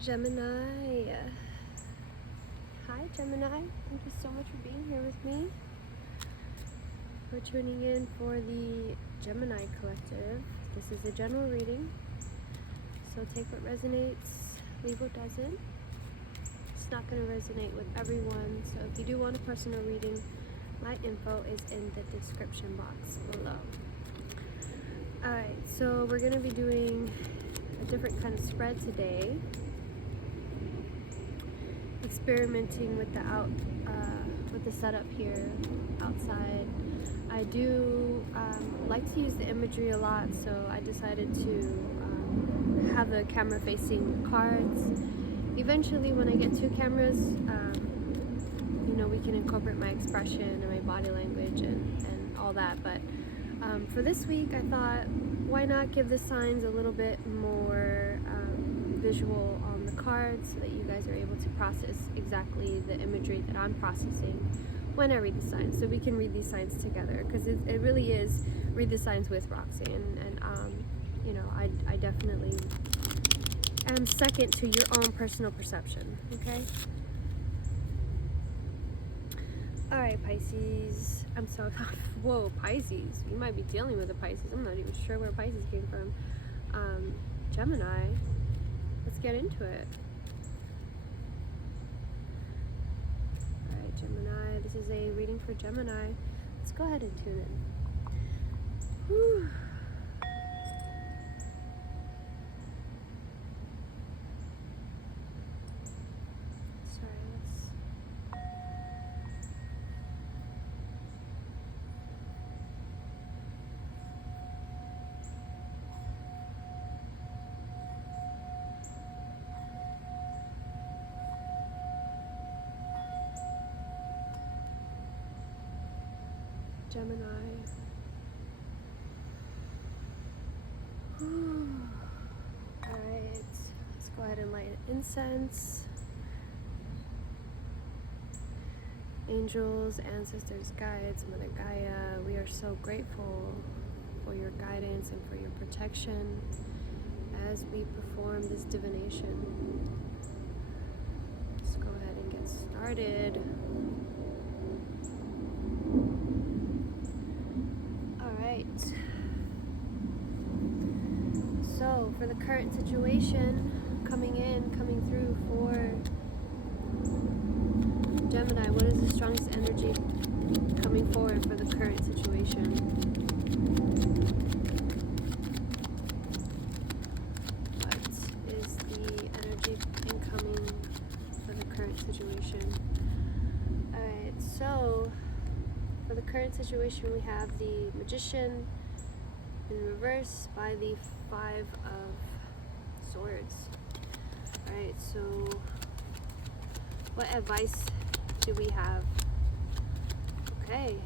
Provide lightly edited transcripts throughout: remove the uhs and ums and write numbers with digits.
Gemini. Hi Gemini, thank you so much for being here with me. We're tuning in for the Gemini Collective. This is a general reading, so take what resonates, leave what doesn't. It's not going to resonate with everyone, so if you do want a personal reading, my info is in the description box below. Alright, so we're going to be doing a different kind of spread today. Experimenting with the setup here outside. I do like to use the imagery a lot, so I decided to have the camera facing cards. Eventually, when I get two cameras, we can incorporate my expression and my body language and all that. But for this week, I thought, why not give the signs a little bit more visual on the cards so that you guys are able to process exactly the imagery that I'm processing when I read the signs, so we can read these signs together, because it really is Read the Signs with Roxy, and I definitely am second to your own personal perception. Okay. All right, Pisces. I'm so whoa, Pisces. You might be dealing with a Pisces. I'm not even sure where Pisces came from. Gemini. Let's get into it. Alright, Gemini. This is a reading for Gemini. Let's go ahead and tune in. Whew. Sorry, let's... Gemini. Alright, let's go ahead and light an incense. Angels, ancestors, guides, Mother Gaia, we are so grateful for your guidance and for your protection as we perform this divination. Let's go ahead and get started. So, for the current situation coming through for Gemini, what is the strongest energy coming forward for the current situation? What is the energy incoming for the current situation? Alright, so for the current situation, we have the Magician in reverse by the Five of Swords. Alright, so what advice do we have? Okay,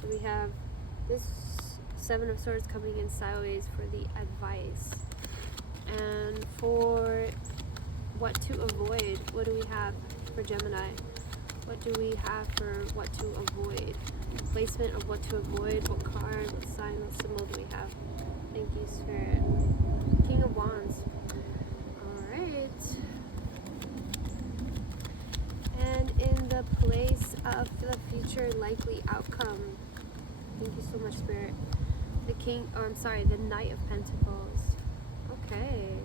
so we have this Seven of Swords coming in sideways for the advice. And for what to avoid, what do we have for Gemini? What do we have for what to avoid? Placement of what to avoid, what card, what sign, what symbol do we have? Thank you, Spirit. King of Wands. Alright. And in the place of the future likely outcome, thank you so much, Spirit. The Knight of Pentacles. Okay.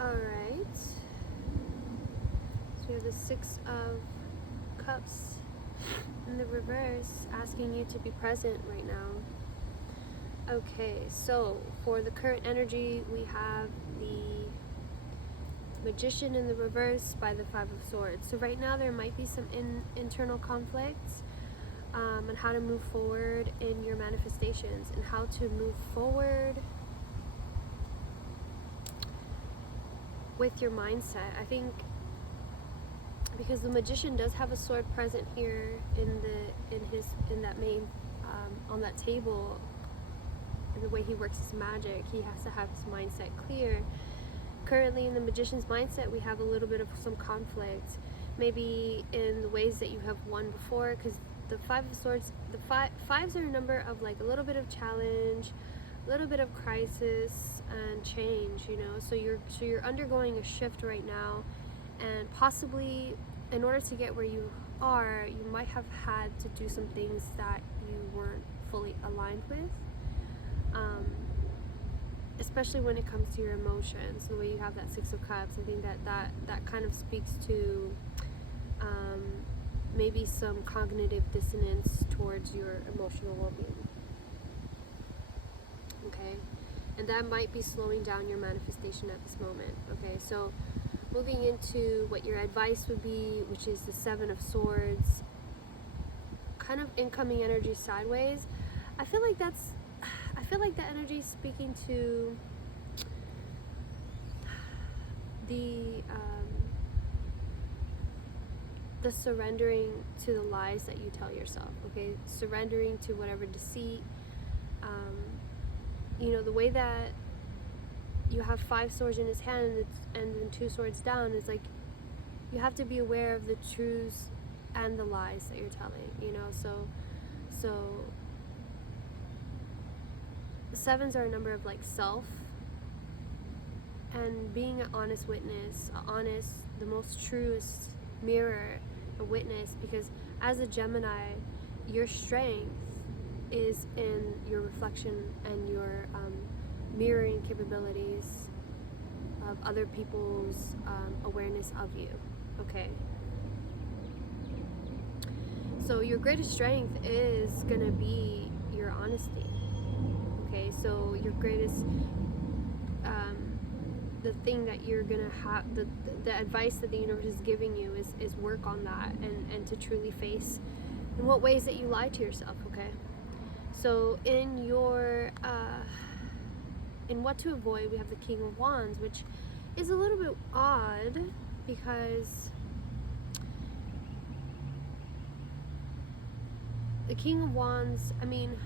Alright. So we have the Six of Cups in the reverse, asking you to be present right now. Okay, so for the current energy, we have the Magician in the reverse by the Five of Swords. So right now there might be some internal conflicts on how to move forward in your manifestations and how to move forward with your mindset. I think because the Magician does have a sword present here in that main on that table, and the way he works his magic, he has to have his mindset clear. Currently in the Magician's mindset, we have a little bit of some conflict, maybe in the ways that you have won before, because the Five of Swords, fives are a number of like a little bit of challenge, little bit of crisis and change, you know. So you're undergoing a shift right now, and possibly in order to get where you are, you might have had to do some things that you weren't fully aligned with, especially when it comes to your emotions. The way you have that Six of Cups, I think that kind of speaks to maybe some cognitive dissonance towards your emotional well-being. Okay, and that might be slowing down your manifestation at this moment. Okay, so moving into what your advice would be, which is the Seven of Swords, kind of incoming energy sideways. I feel like that energy is speaking to the surrendering to the lies that you tell yourself. Okay, surrendering to whatever deceit. You know, the way that you have 5 swords in his hand and then 2 swords down, is like you have to be aware of the truths and the lies that you're telling, you know. So the sevens are a number of like self and being an honest witness, the most truest mirror, a witness, because as a Gemini, your strength is in your reflection and your mirroring capabilities of other people's awareness of you. Okay, so your greatest strength is gonna be your honesty. Okay, so your greatest the thing that you're gonna have, the advice that the universe is giving you is work on that, and to truly face in what ways that you lie to yourself. Okay, so in your in what to avoid, we have the King of Wands, which is a little bit odd because the King of Wands, I mean,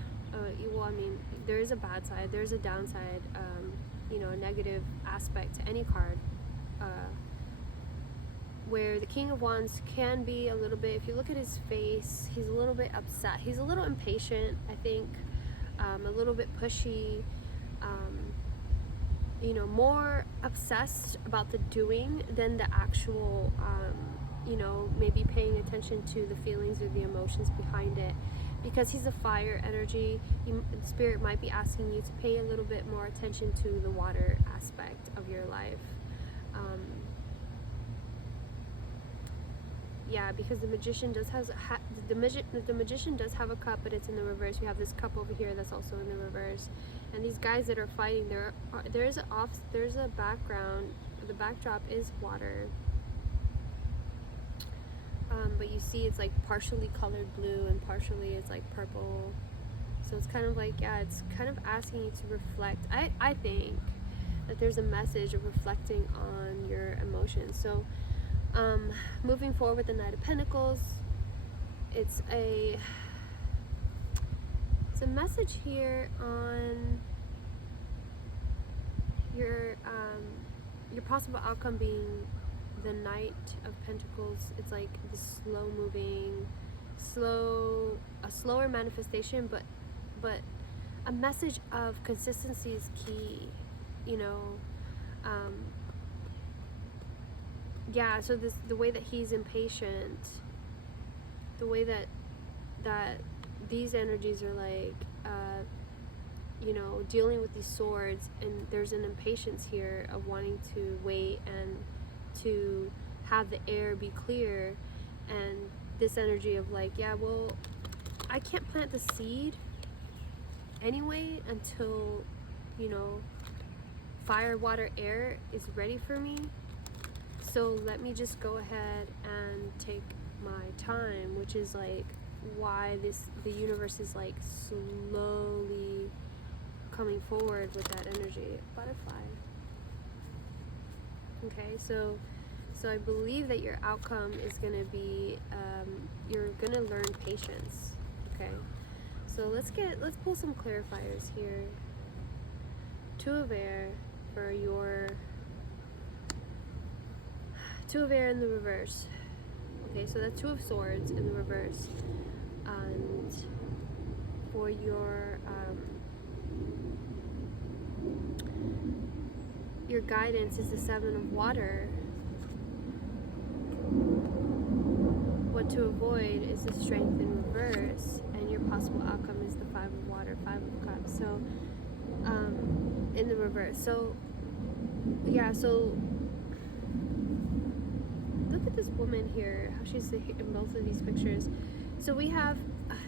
there is a bad side, there is a downside, you know, a negative aspect to any card, where the King of Wands can be a little bit, if you look at his face, he's a little bit upset, he's a little impatient, I think, a little bit pushy, you know, more obsessed about the doing than the actual, you know, maybe paying attention to the feelings or the emotions behind it. Because he's a fire energy, Spirit might be asking you to pay a little bit more attention to the water aspect of your life. Yeah, because the Magician does have the Magician does have a cup, but it's in the reverse. We have this cup over here that's also in the reverse. And these guys that are fighting, there's a background. The backdrop is water. But you see it's like partially colored blue and partially it's like purple. So it's kind of like, yeah, it's kind of asking you to reflect. I think that there's a message of reflecting on your emotions. So moving forward with the Knight of Pentacles, it's a message here on your possible outcome being the Knight of Pentacles. It's like the a slower manifestation, but a message of consistency is key, you know. Yeah, so the way that he's impatient, the way that these energies are like, you know, dealing with these swords, and there's an impatience here of wanting to wait and to have the air be clear, and this energy of like, yeah, well, I can't plant the seed anyway until, you know, fire, water, air is ready for me. So let me just go ahead and take my time, which is like why the universe is like slowly coming forward with that energy. Butterfly. Okay, so I believe that your outcome is going to be, you're going to learn patience. Okay, so let's pull some clarifiers here. 2 of air for your 2 of air in the reverse. Okay, so that's 2 of swords in the reverse. And for your your guidance is the Seven of Water. What to avoid is the Strength in reverse, and your possible outcome is the Five of Water, Five of Cups. So, in the reverse. So, yeah, so look at this woman here, how she's in both of these pictures. So we have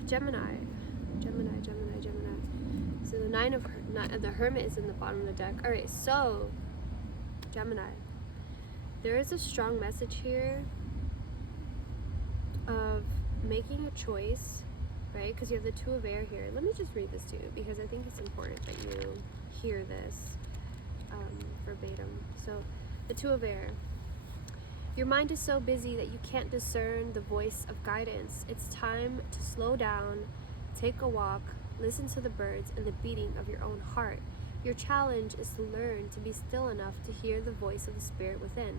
Gemini. So the Hermit is in the bottom of the deck. All right, so Gemini, there is a strong message here of making a choice, right? Because you have the Two of Air here. Let me just read this to you because I think it's important that you hear this verbatim. So the Two of Air. Your mind is so busy that you can't discern the voice of guidance. It's time to slow down, take a walk, listen to the birds and the beating of your own heart. Your challenge is to learn to be still enough to hear the voice of the spirit within.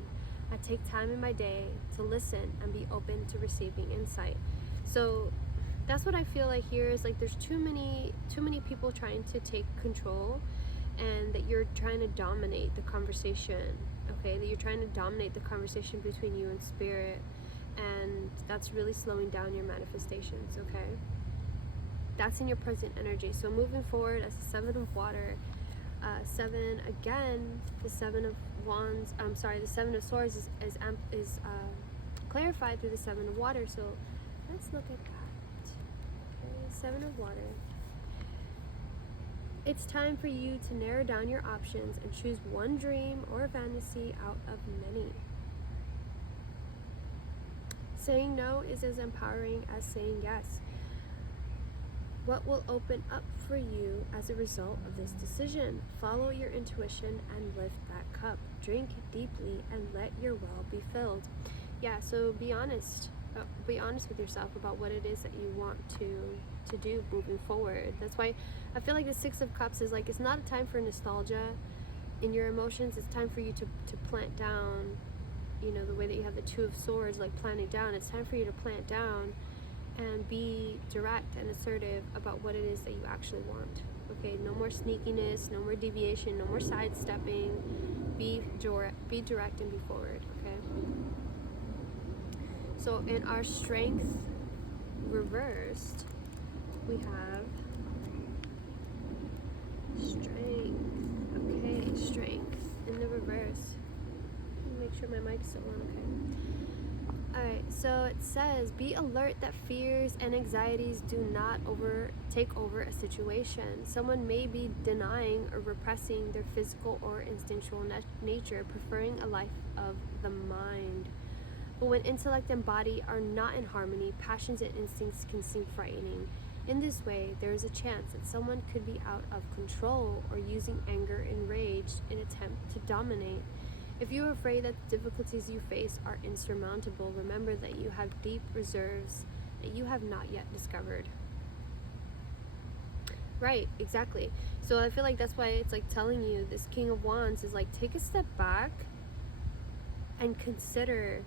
I take time in my day to listen and be open to receiving insight. So that's what I feel like here is like there's too many people trying to take control, and that you're trying to dominate the conversation, okay? That you're trying to dominate the conversation between you and spirit, and that's really slowing down your manifestations, okay? That's in your present energy. So moving forward as the Seven of Water, Seven again, the Seven of Wands, the Seven of Swords is clarified through the Seven of Water. So let's look at that. Okay, Seven of Water. It's time for you to narrow down your options and choose one dream or fantasy out of many. Saying no is as empowering as saying yes. What will open up for you as a result of this decision? Follow your intuition and lift that cup. Drink deeply and let your well be filled. Yeah, so be honest. Be honest with yourself about what it is that you want to do moving forward. That's why I feel like the Six of Cups is like, it's not a time for nostalgia in your emotions. It's time for you to plant down, you know, the way that you have the Two of Swords, like planting down. It's time for you to plant down and be direct and assertive about what it is that you actually want. Okay, no more sneakiness, no more deviation, no more sidestepping. Be direct and be forward, okay? So in our Strength reversed, we have Strength. Okay, Strength in the reverse. Make sure my mic's still on, okay. Alright, so it says, be alert that fears and anxieties do not take over a situation. Someone may be denying or repressing their physical or instinctual nature, preferring a life of the mind. But when intellect and body are not in harmony, passions and instincts can seem frightening. In this way, there is a chance that someone could be out of control or using anger and rage in attempt to dominate. If you are afraid that the difficulties you face are insurmountable, remember that you have deep reserves that you have not yet discovered. Right, exactly. So I feel like that's why it's like telling you, this King of Wands is like, take a step back and consider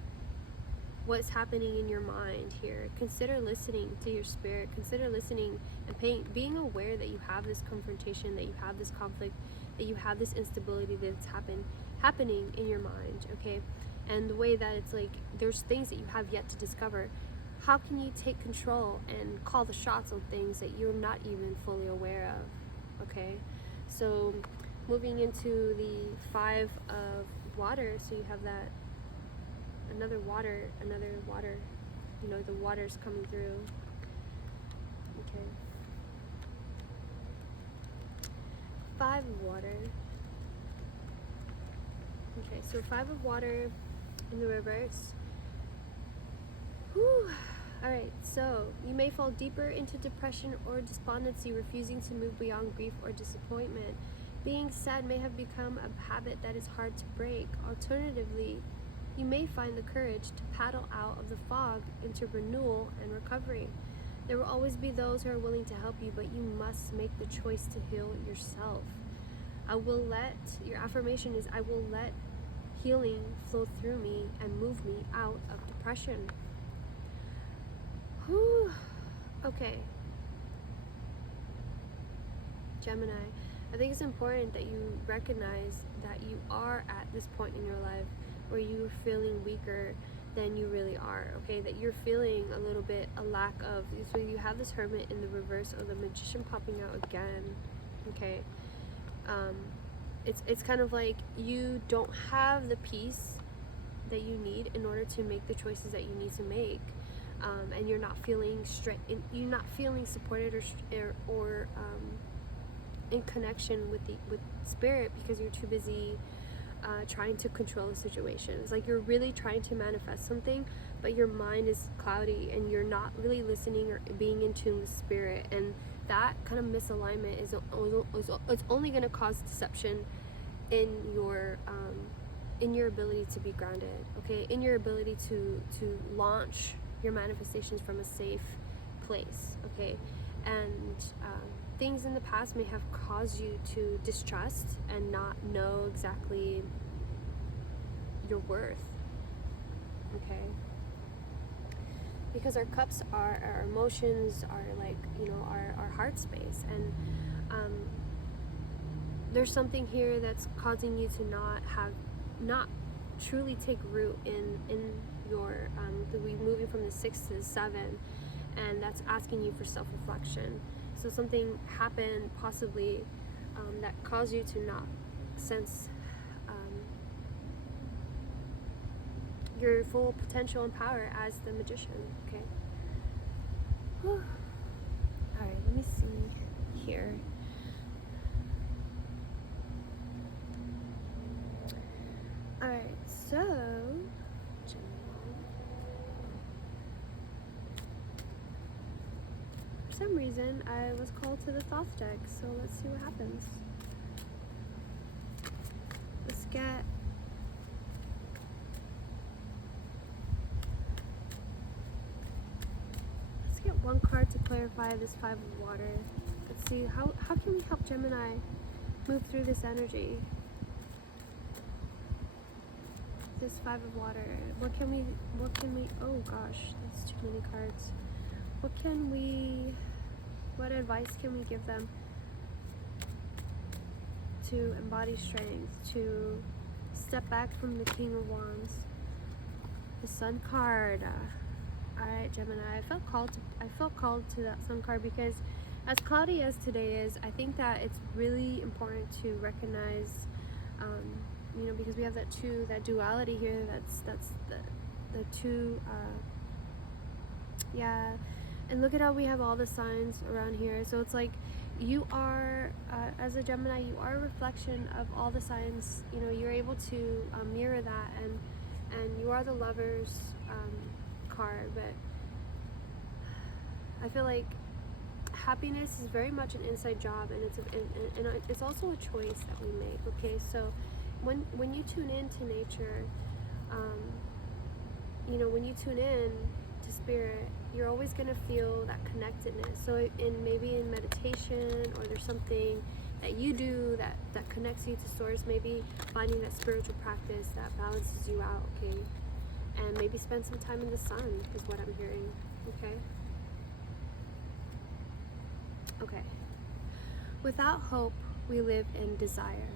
what's happening in your mind here. Consider listening to your spirit. Consider listening and being aware that you have this confrontation, that you have this conflict, that you have this instability that's happening in your mind, okay? And the way that it's like, there's things that you have yet to discover. How can you take control and call the shots on things that you're not even fully aware of, okay? So moving into the Five of Water, so you have that another water, you know, the water's coming through, okay. Five of Water. Okay, so Five of Water in the reverse. Whew. Alright, so you may fall deeper into depression or despondency, refusing to move beyond grief or disappointment. Being sad may have become a habit that is hard to break. Alternatively, you may find the courage to paddle out of the fog into renewal and recovery. There will always be those who are willing to help you, but you must make the choice to heal yourself. Your affirmation is, I will let healing flow through me and move me out of depression. Whew. Okay. Gemini. I think it's important that you recognize that you are at this point in your life where you're feeling weaker than you really are, okay? That you're feeling a little bit a lack of, so you have this Hermit in the reverse or the Magician popping out again, okay? It's kind of like you don't have the peace that you need in order to make the choices that you need to make, and you're not feeling you're not feeling supported or in connection with spirit, because you're too busy trying to control the situation. It's like you're really trying to manifest something, but your mind is cloudy and you're not really listening or being in tune with spirit, and that kind of misalignment is it's only going to cause deception in your ability to be grounded, okay, in your ability to launch your manifestations from a safe place, okay? And things in the past may have caused you to distrust and not know exactly your worth, okay? Because our cups are our emotions, are like, you know, our heart space, and there's something here that's causing you to not truly take root in your moving from the 6 to the 7, and that's asking you for self-reflection. So something happened possibly that caused you to not sense your full potential and power as the Magician, okay? Whew. All right, let me see here. All right, so for some reason I was called to the Thoth deck, so let's see what happens. Let's get one card to clarify this 5 of water. Let's see, how can we help Gemini move through this energy? This 5 of water. What can we, oh gosh, that's too many cards. What advice can we give them to embody strength, to step back from the King of Wands? The Sun card. Alright, Gemini, I felt called to that Sun card because as cloudy as today is, I think that it's really important to recognize, you know, because we have that duality here, that's the two, yeah, and look at how we have all the signs around here. So it's like you are, as a Gemini, you are a reflection of all the signs. You know, you're able to mirror that, and you are the Lovers card. But I feel like happiness is very much an inside job, and it's also a choice that we make, okay? So when you tune into nature, you know, when you tune in to spirit, you're always going to feel that connectedness. So maybe in meditation, or there's something that you do that connects you to source, maybe finding that spiritual practice that balances you out, okay? And maybe spend some time in the sun is what I'm hearing, okay? Okay. Without hope, we live in desire.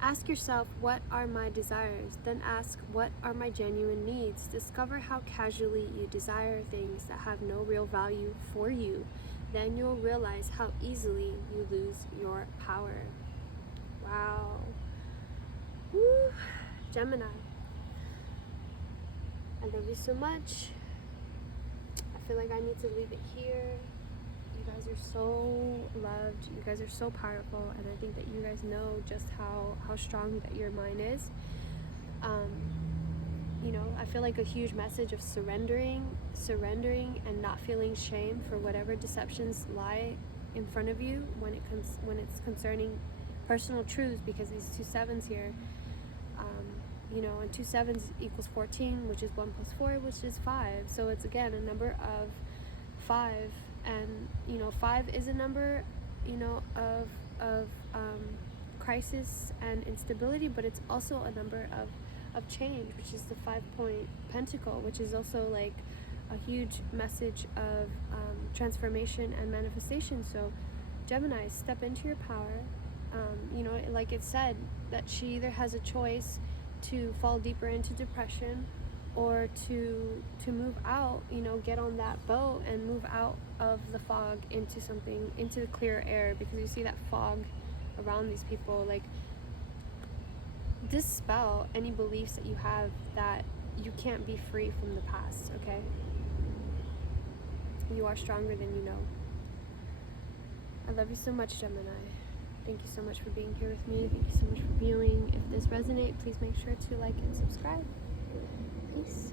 Ask yourself, what are my desires? Then ask, what are my genuine needs? Discover how casually you desire things that have no real value for you. Then you'll realize how easily you lose your power. Wow. Woo. Gemini, I love you so much. I feel like I need to leave it here. You guys are so loved. You guys are so powerful, and I think that you guys know just how strong that your mind is. You know, I feel like a huge message of surrendering and not feeling shame for whatever deceptions lie in front of you when it's concerning personal truths, because these 2 7s here, you know, and 2 7s equals 14, which is 1 plus 4, which is 5. So it's again a number of 5, and you know, 5 is a number, you know, of crisis and instability, but it's also a number of change, which is the 5-point pentacle, which is also like a huge message of transformation and manifestation. So Gemini, step into your power. You know, like it said, that she either has a choice to fall deeper into depression or to move out, you know, get on that boat and move out of the fog into something, into the clear air, because you see that fog around these people. Like, dispel any beliefs that you have that you can't be free from the past, okay? You are stronger than you know. I love you so much, Gemini. Thank you so much for being here with me. Thank you so much for viewing. If this resonates, please make sure to like and subscribe. Peace.